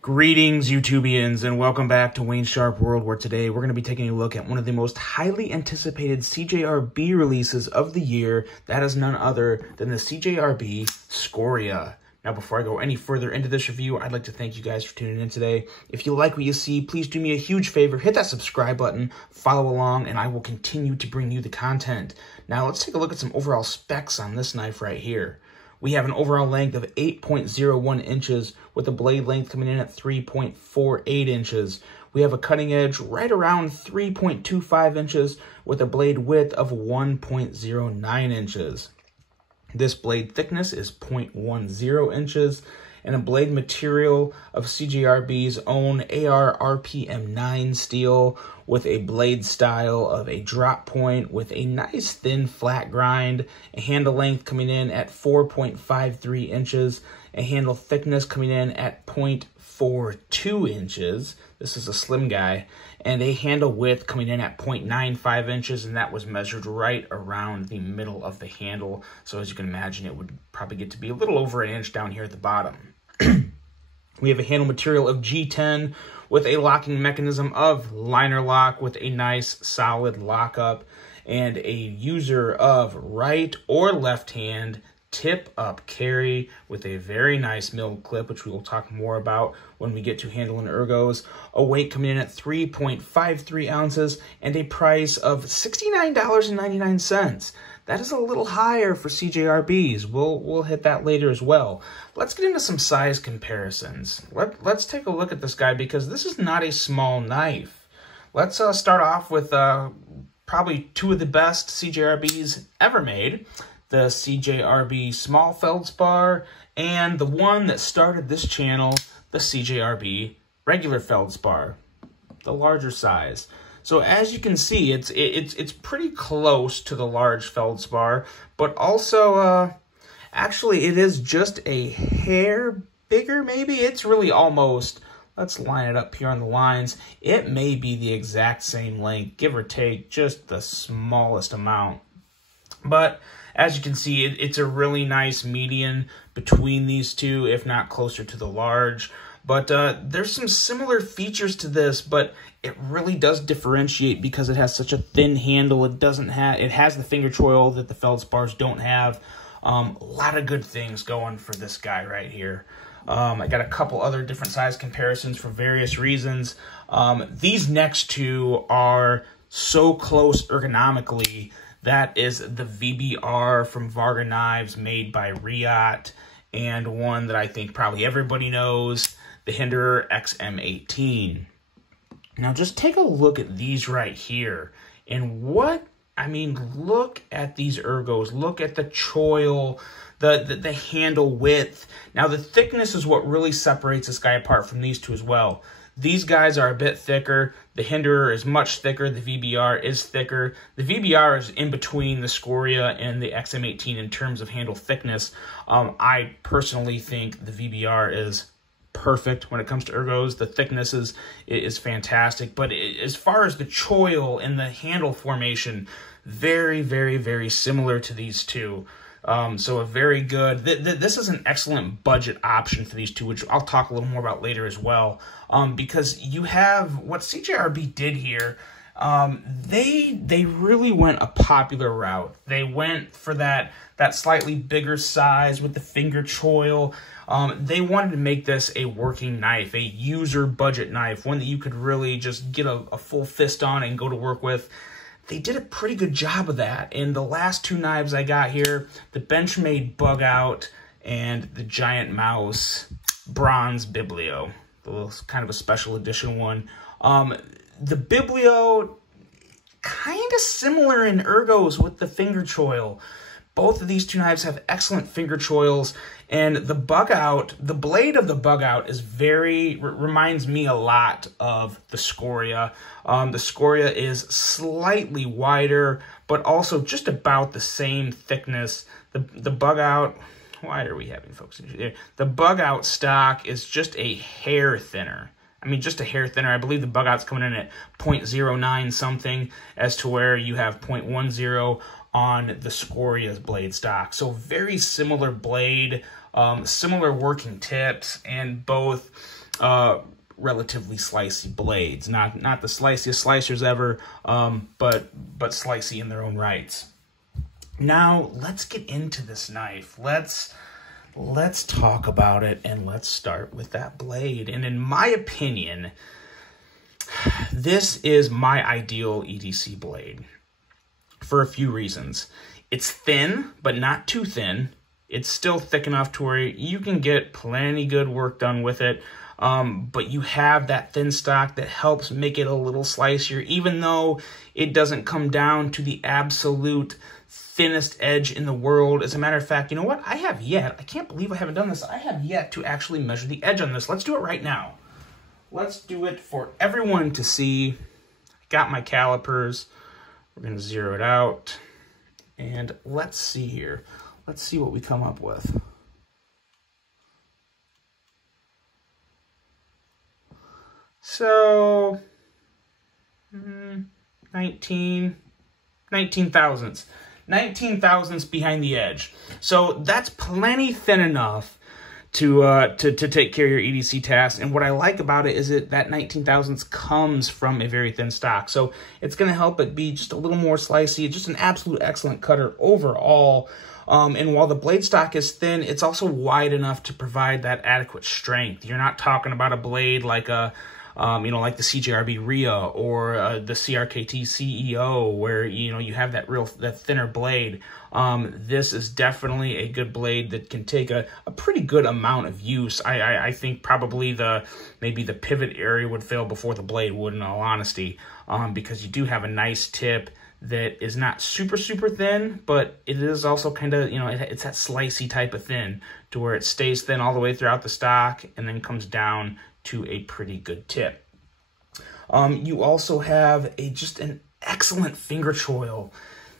Greetings, YouTubians, and welcome back to Wayne Sharp World, where today we're going to be taking a look at one of the most highly anticipated CJRB releases of the year. That is none other than the CJRB Scoria. Now, before I go any further into this review, I'd like to thank you guys for tuning in today. If you like what you see, please do me a huge favor, hit that subscribe button, follow along, and I will continue to bring you the content. Now, let's take a look at some overall specs on this knife right here. We have an overall length of 8.01 inches with a blade length coming in at 3.48 inches. We have a cutting edge right around 3.25 inches with a blade width of 1.09 inches. This blade thickness is 0.10 inches and a blade material of CJRB's own AR RPM9 steel with a blade style of a drop point with a nice thin flat grind, a handle length coming in at 4.53 inches, a handle thickness coming in at 0.42 inches. This is a slim guy, and a handle width coming in at 0.95 inches, and that was measured right around the middle of the handle. So as you can imagine, it would probably get to be a little over an inch down here at the bottom. We have a handle material of G10 with a locking mechanism of liner lock with a nice solid lockup and a user of right or left hand tip up carry with a very nice milled clip, which we will talk more about when we get to handle and ergos. A weight coming in at 3.53 ounces and a price of $69.99. That is a little higher for CJRBs. We'll hit that later as well. Let's get into some size comparisons. Let's take a look at this guy because this is not a small knife. Let's start off with probably two of the best CJRBs ever made. The CJRB Small Feldspar, and the one that started this channel, the CJRB Regular Feldspar, the larger size. So as you can see, it's pretty close to the large Feldspar, but also, actually it is just a hair bigger maybe. It's really almost, let's line it up here on the lines. It may be the exact same length, give or take just the smallest amount. But as you can see, it's a really nice median between these two, if not closer to the large. But there's some similar features to this, but it really does differentiate because it has such a thin handle. It has the finger choil that the Feldspars don't have. A lot of good things going for this guy right here. I got a couple other different size comparisons for various reasons. These next two are so close ergonomically. That is the VBR from Varga Knives made by Riot, and one that I think probably everybody knows, the Hinderer XM18. Now just take a look at these right here. And look at these ergos. Look at the choil, the handle width. Now the thickness is what really separates this guy apart from these two as well. These guys are a bit thicker. The Hinderer is much thicker. The VBR is thicker. The VBR is in between the Scoria and the XM18 in terms of handle thickness. I personally think the VBR is perfect when it comes to ergos. The thickness is fantastic. But as far as the choil and the handle formation, very, very, very similar to these two. So a very good, this is an excellent budget option for these two, which I'll talk a little more about later as well. Because you have, what CJRB did here, they really went a popular route. They went for that slightly bigger size with the finger choil. They wanted to make this a working knife, a user budget knife, one that you could really just get a full fist on and go to work with. They did a pretty good job of that. And the last two knives I got here, the Benchmade Bug Out and the Giant Mouse Bronze Biblio, the little kind of a special edition one. The Biblio, kind of similar in ergos with the finger choil. Both of these two knives have excellent finger choils, and the Bug Out, the blade of the Bug Out is reminds me a lot of the Scoria. The Scoria is slightly wider, but also just about the same thickness. The Bug Out, why are we having folks here? The Bug Out stock is just a hair thinner. I mean, just a hair thinner. I believe the Bug Out's coming in at 0.09 something, as to where you have 0.10 on the Scoria's blade stock. So very similar blade, similar working tips, and both relatively slicey blades. Not the sliciest slicers ever, but slicey in their own rights. Now, let's get into this knife. Let's talk about it, and let's start with that blade. And in my opinion, this is my ideal EDC blade for a few reasons. It's thin, but not too thin. It's still thick enough to where you can get plenty good work done with it. But you have that thin stock that helps make it a little slicier, even though it doesn't come down to the absolute thinnest edge in the world. As a matter of fact, you know what? I can't believe I haven't done this. I have yet to actually measure the edge on this. Let's do it right now. Let's do it for everyone to see. Got my calipers. We're going to zero it out. And let's see here. Let's see what we come up with. So, 19 thousandths. 19 thousandths behind the edge. So that's plenty thin enough to take care of your EDC tasks. And what I like about it is that 19 thousandths comes from a very thin stock. So it's going to help it be just a little more slicey. It's just an absolute excellent cutter overall. And while the blade stock is thin, it's also wide enough to provide that adequate strength. You're not talking about a blade like a like the CJRB RIA or the CRKT CEO, where, you have that thinner blade. This is definitely a good blade that can take a pretty good amount of use. I think probably maybe the pivot area would fail before the blade would, in all honesty, because you do have a nice tip that is not super, super thin, but it is also kind of, it's that slicey type of thin to where it stays thin all the way throughout the stock and then comes down to a pretty good tip. You also have just an excellent finger choil.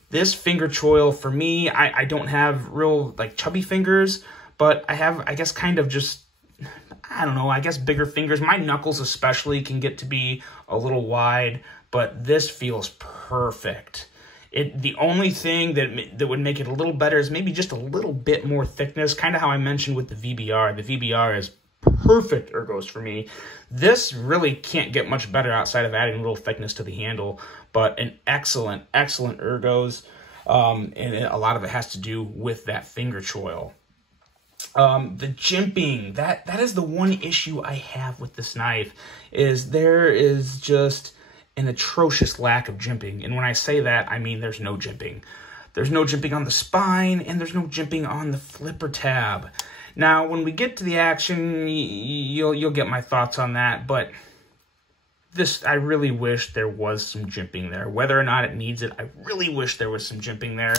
This finger choil, for me, I don't have real chubby fingers, but I have, I guess, kind of just, I don't know, I guess bigger fingers. My knuckles especially can get to be a little wide, but this feels perfect. The only thing that would make it a little better is maybe just a little bit more thickness, kind of how I mentioned with the VBR. The VBR is perfect ergos for me. This really can't get much better outside of adding a little thickness to the handle, but an excellent, excellent ergos. And a lot of it has to do with that finger choil. The jimping, that is the one issue I have with this knife, is there is just an atrocious lack of jimping. And when I say that, I mean there's no jimping. There's no jimping on the spine, and there's no jimping on the flipper tab. Now, when we get to the action, you'll get my thoughts on that, but I really wish there was some jimping there. Whether or not it needs it, I really wish there was some jimping there.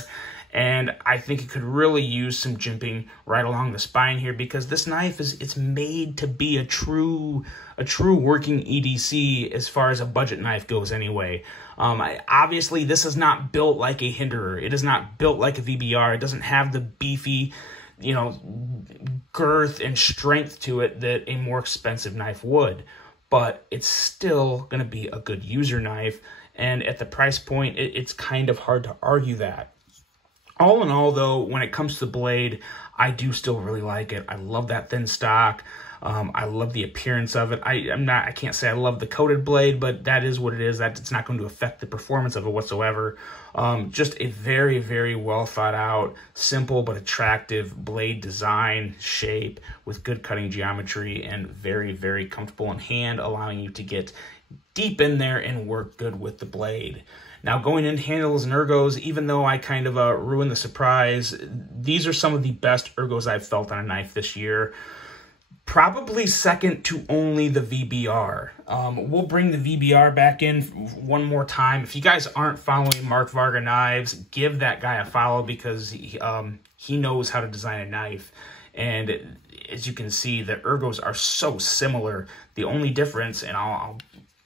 And I think it could really use some jimping right along the spine here, because this knife it's made to be a true working EDC as far as a budget knife goes anyway. Obviously, this is not built like a Hinderer. It is not built like a VBR. It doesn't have the beefy, girth and strength to it that a more expensive knife would. But it's still going to be a good user knife. And at the price point, it's kind of hard to argue that. All in all, though, when it comes to the blade, I do still really like it. I love that thin stock. I love the appearance of it. I can't say I love the coated blade, but that is what it is. It's not going to affect the performance of it whatsoever. Just a very, very well thought out, simple but attractive blade design, shape with good cutting geometry, and very, very comfortable in hand, allowing you to get deep in there and work good with the blade. Now, going into handles and ergos, even though I kind of ruined the surprise, these are some of the best ergos I've felt on a knife this year. Probably second to only the VBR. We'll bring the VBR back in one more time. If you guys aren't following Mark Varga Knives, give that guy a follow, because he knows how to design a knife. And as you can see, the ergos are so similar. The only difference, and I'll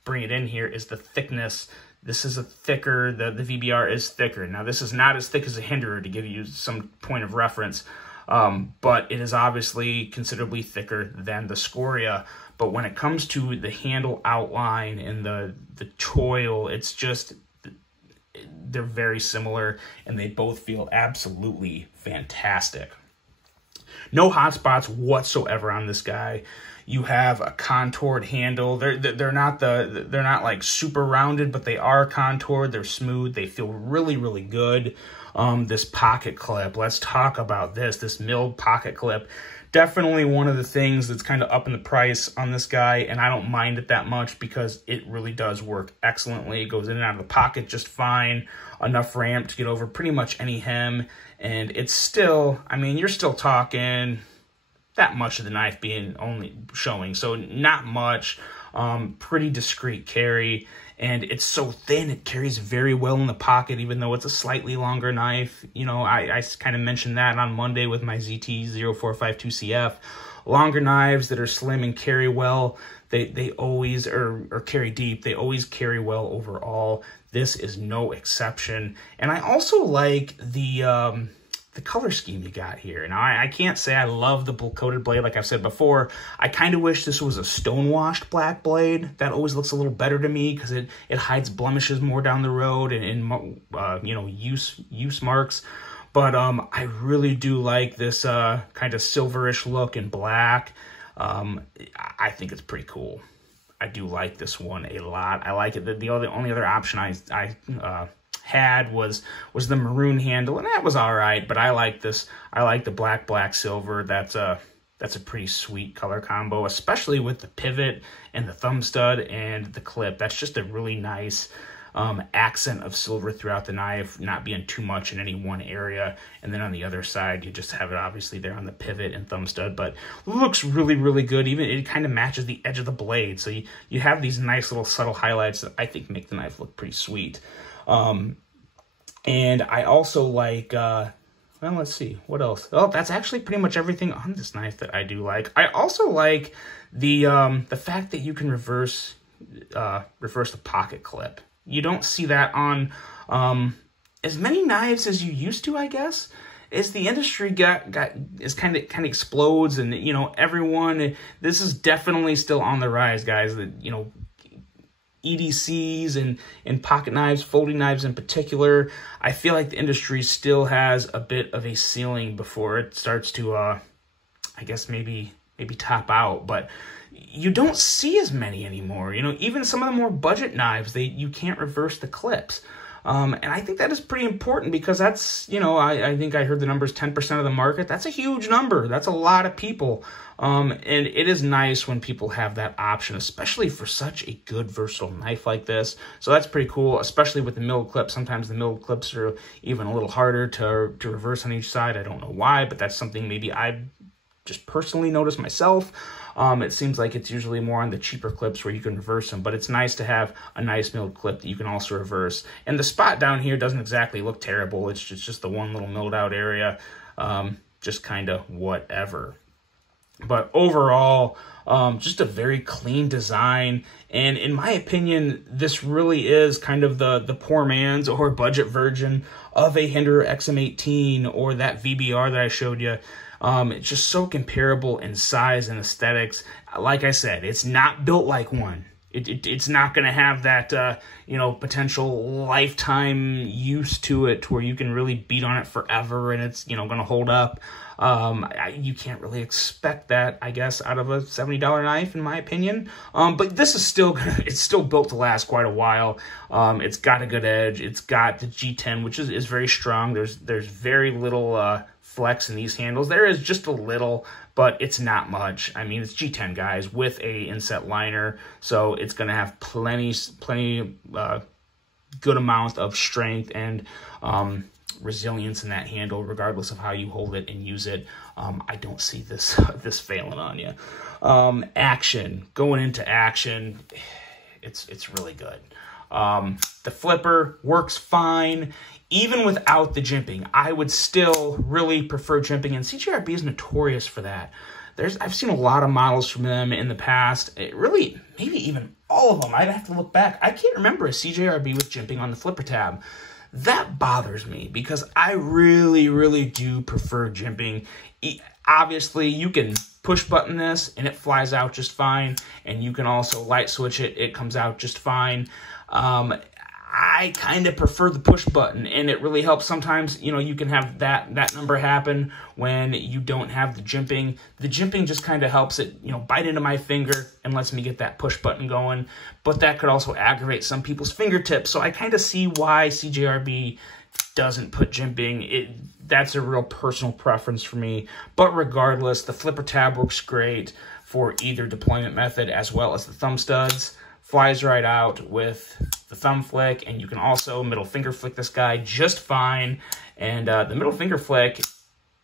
bring it in here, is the thickness. This is a thicker, the VBR is thicker. Now, this is not as thick as a Hinderer, to give you some point of reference. But it is obviously considerably thicker than the Scoria. But when it comes to the handle outline and the choil, it's just, they're very similar, and they both feel absolutely fantastic. No hot spots whatsoever on this guy. You have a contoured handle. They're not like super rounded, but they are contoured. They're smooth. They feel really, really good. This pocket clip. Let's talk about this milled pocket clip. Definitely one of the things that's kind of up in the price on this guy, and I don't mind it that much because it really does work excellently. It goes in and out of the pocket just fine. Enough ramp to get over pretty much any hem, and it's still, I mean, you're still talking that much of the knife being only showing, so not much. Pretty discreet carry, and it's so thin it carries very well in the pocket, even though it's a slightly longer knife. You know, I kind of mentioned that on Monday with my ZT-0452CF. Longer knives that are slim and carry well, they always, or carry deep, they always carry well overall. This is no exception. And I also like the color scheme you got here. Now, I can't say I love the coated blade like I've said before. I kind of wish this was a stone-washed black blade. That always looks a little better to me because it hides blemishes more down the road and you know, use marks. But I really do like this kind of silverish look in black. I think it's pretty cool. I do like this one a lot. I like it. The only other option I had was the maroon handle, and that was all right, but I like this. I like the black silver. That's a pretty sweet color combo, especially with the pivot and the thumb stud and the clip. That's just a really nice accent of silver throughout the knife, not being too much in any one area. And then on the other side, you just have it obviously there on the pivot and thumb stud, but looks really, really good. Even it kind of matches the edge of the blade. So you have these nice little subtle highlights that I think make the knife look pretty sweet. And I also like, well, let's see, what else? Oh, that's actually pretty much everything on this knife that I do like. I also like the fact that you can reverse the pocket clip. You don't see that on as many knives as you used to, I guess. As the industry kind of explodes, and you know, everyone, this is definitely still on the rise, guys. That, you know, EDCs and pocket knives, folding knives in particular, I feel like the industry still has a bit of a ceiling before it starts to, I guess maybe top out. But you don't see as many anymore. You know, even some of the more budget knives, you can't reverse the clips. And I think that is pretty important because that's, you know, I think I heard the numbers 10% of the market. That's a huge number. That's a lot of people. And it is nice when people have that option, especially for such a good versatile knife like this. So that's pretty cool, especially with the milled clips. Sometimes the milled clips are even a little harder to reverse on each side. I don't know why, but that's something maybe I just personally noticed myself. It seems like it's usually more on the cheaper clips where you can reverse them, but it's nice to have a nice milled clip that you can also reverse. And the spot down here doesn't exactly look terrible. It's just the one little milled out area, just kind of whatever. But overall, just a very clean design. And in my opinion, this really is kind of the poor man's or budget version of a Hinderer XM18 or that VBR that I showed you. It's just so comparable in size and aesthetics. Like I said, it's not built like one. It's not going to have that, you know, potential lifetime use to it where you can really beat on it forever and it's, you know, going to hold up. You can't really expect that, I guess, out of a $70 knife, in my opinion. But this is still, it's still built to last quite a while. It's got a good edge. It's got the G10, which is very strong. There's very little, flex in these handles. There is just a little, but it's not much. I mean, it's G10, guys, with a inset liner, so it's going to have plenty good amount of strength and resilience in that handle, regardless of how you hold it and use it. I don't see this failing on you. Action, going into action, it's really good. The flipper works fine. Even without the jimping, I would still really prefer jimping, and CJRB is notorious for that. I've seen a lot of models from them in the past. It really, maybe even all of them. I'd have to look back. I can't remember a CJRB with jimping on the flipper tab. That bothers me because I really, really do prefer jimping. Obviously, you can push button this and it flies out just fine, and you can also light switch it. It comes out just fine. I kind of prefer the push button, and it really helps sometimes. You know, you can have that number happen when you don't have the jimping. The jimping just kind of helps it, you know, bite into my finger and lets me get that push button going, but that could also aggravate some people's fingertips, so I kind of see why CJRB doesn't put jimping. That's a real personal preference for me, but regardless, the flipper tab works great for either deployment method as well as the thumb studs. Flies right out with the thumb flick, and you can also middle finger flick this guy just fine. And the middle finger flick,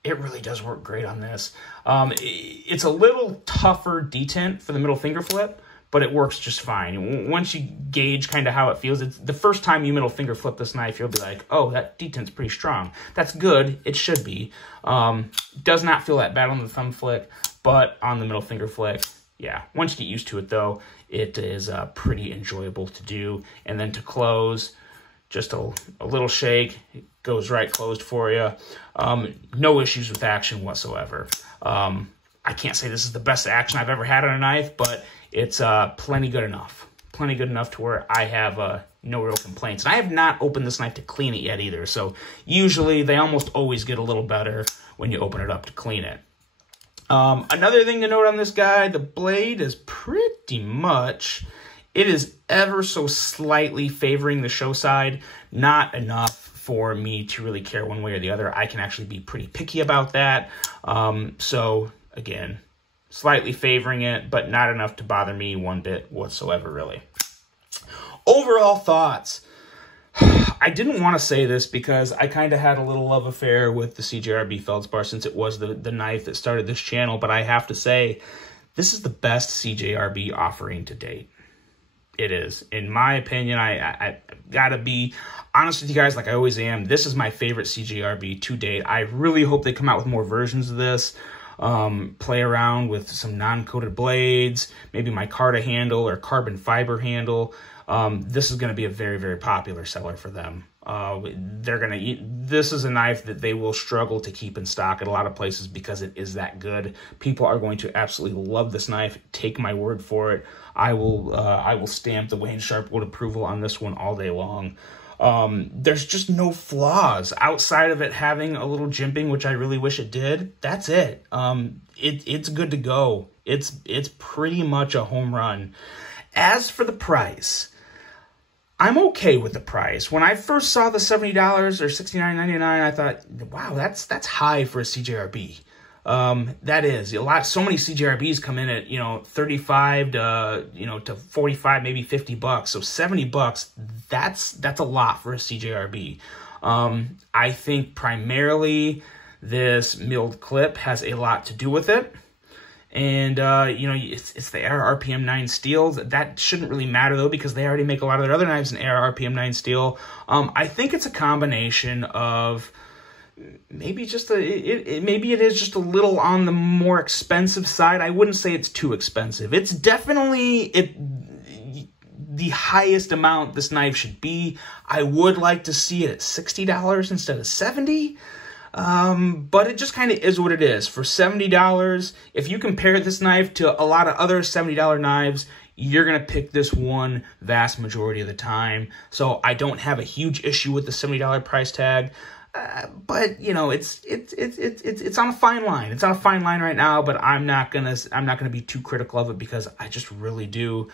it really does work great on this. It's a little tougher detent for the middle finger flip, but it works just fine. Once you gauge kind of how it feels, it's the first time you middle finger flip this knife, you'll be like, oh, that detent's pretty strong. That's good. It should be. Does not feel that bad on the thumb flick, but on the middle finger flick, yeah. Once you get used to it, though, it is pretty enjoyable to do. And then to close, just a little shake, it goes right closed for you. No issues with action whatsoever. I can't say this is the best action I've ever had on a knife, but it's plenty good enough. Plenty good enough to where I have no real complaints. And I have not opened this knife to clean it yet either, so usually they almost always get a little better when you open it up to clean it. Another thing to note on this guy, the blade is pretty much, it is ever so slightly favoring the show side, not enough for me to really care one way or the other. I can actually be pretty picky about that. So again, slightly favoring it, but not enough to bother me one bit whatsoever, really. Overall thoughts. I didn't want to say this because I kind of had a little love affair with the CJRB Feldspar since it was the knife that started this channel, but I have to say, this is the best CJRB offering to date. It is. In my opinion, I gotta be honest with you guys like I always am. This is my favorite CJRB to date. I really hope they come out with more versions of this. Play around with some non-coated blades, maybe micarta handle or carbon fiber handle. This is going to be a very, very popular seller for them. This is a knife that they will struggle to keep in stock at a lot of places because it is that good. People are going to absolutely love this knife. Take my word for it. I will stamp the Wayne Sharpwood approval on this one all day long. There's just no flaws outside of it having a little jimping, which I really wish it did. That's it. It's good to go. It's pretty much a home run. As for the price, I'm okay with the price. When I first saw the $70 or $69.99, I thought, wow, that's high for a CJRB. That is a lot. So many CJRBs come in at, you know, 35 to, you know, to 45, maybe 50 bucks. So 70 bucks, that's a lot for a CJRB. I think primarily this milled clip has a lot to do with it. And, you know, it's the AR RPM9 steel. That shouldn't really matter, though, because they already make a lot of their other knives in AR RPM9 steel. I think it's a combination of maybe just maybe it is just a little on the more expensive side. I wouldn't say it's too expensive. It's definitely the highest amount this knife should be. I would like to see it at $60 instead of $70. But it just kind of is what it is. For $70, if you compare this knife to a lot of other $70 knives, you're going to pick this one vast majority of the time. So I don't have a huge issue with the $70 price tag. But you know, it's on a fine line. It's on a fine line right now, but I'm not gonna be too critical of it because I just really do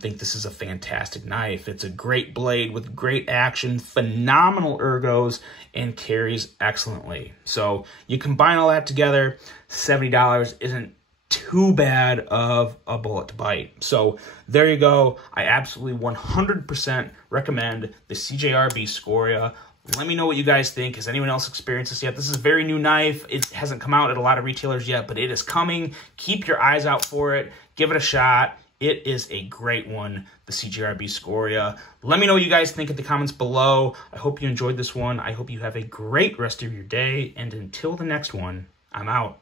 think this is a fantastic knife. It's a great blade with great action, phenomenal ergos, and carries excellently. So you combine all that together, $70 isn't too bad of a bullet to bite. So there you go. I absolutely 100% recommend the CJRB Scoria. Let me know what you guys think. Has anyone else experienced this yet? This is a very new knife. It hasn't come out at a lot of retailers yet, but it is coming. Keep your eyes out for it. Give it a shot. It is a great one, the CJRB Scoria. Let me know what you guys think in the comments below. I hope you enjoyed this one. I hope you have a great rest of your day. And until the next one, I'm out.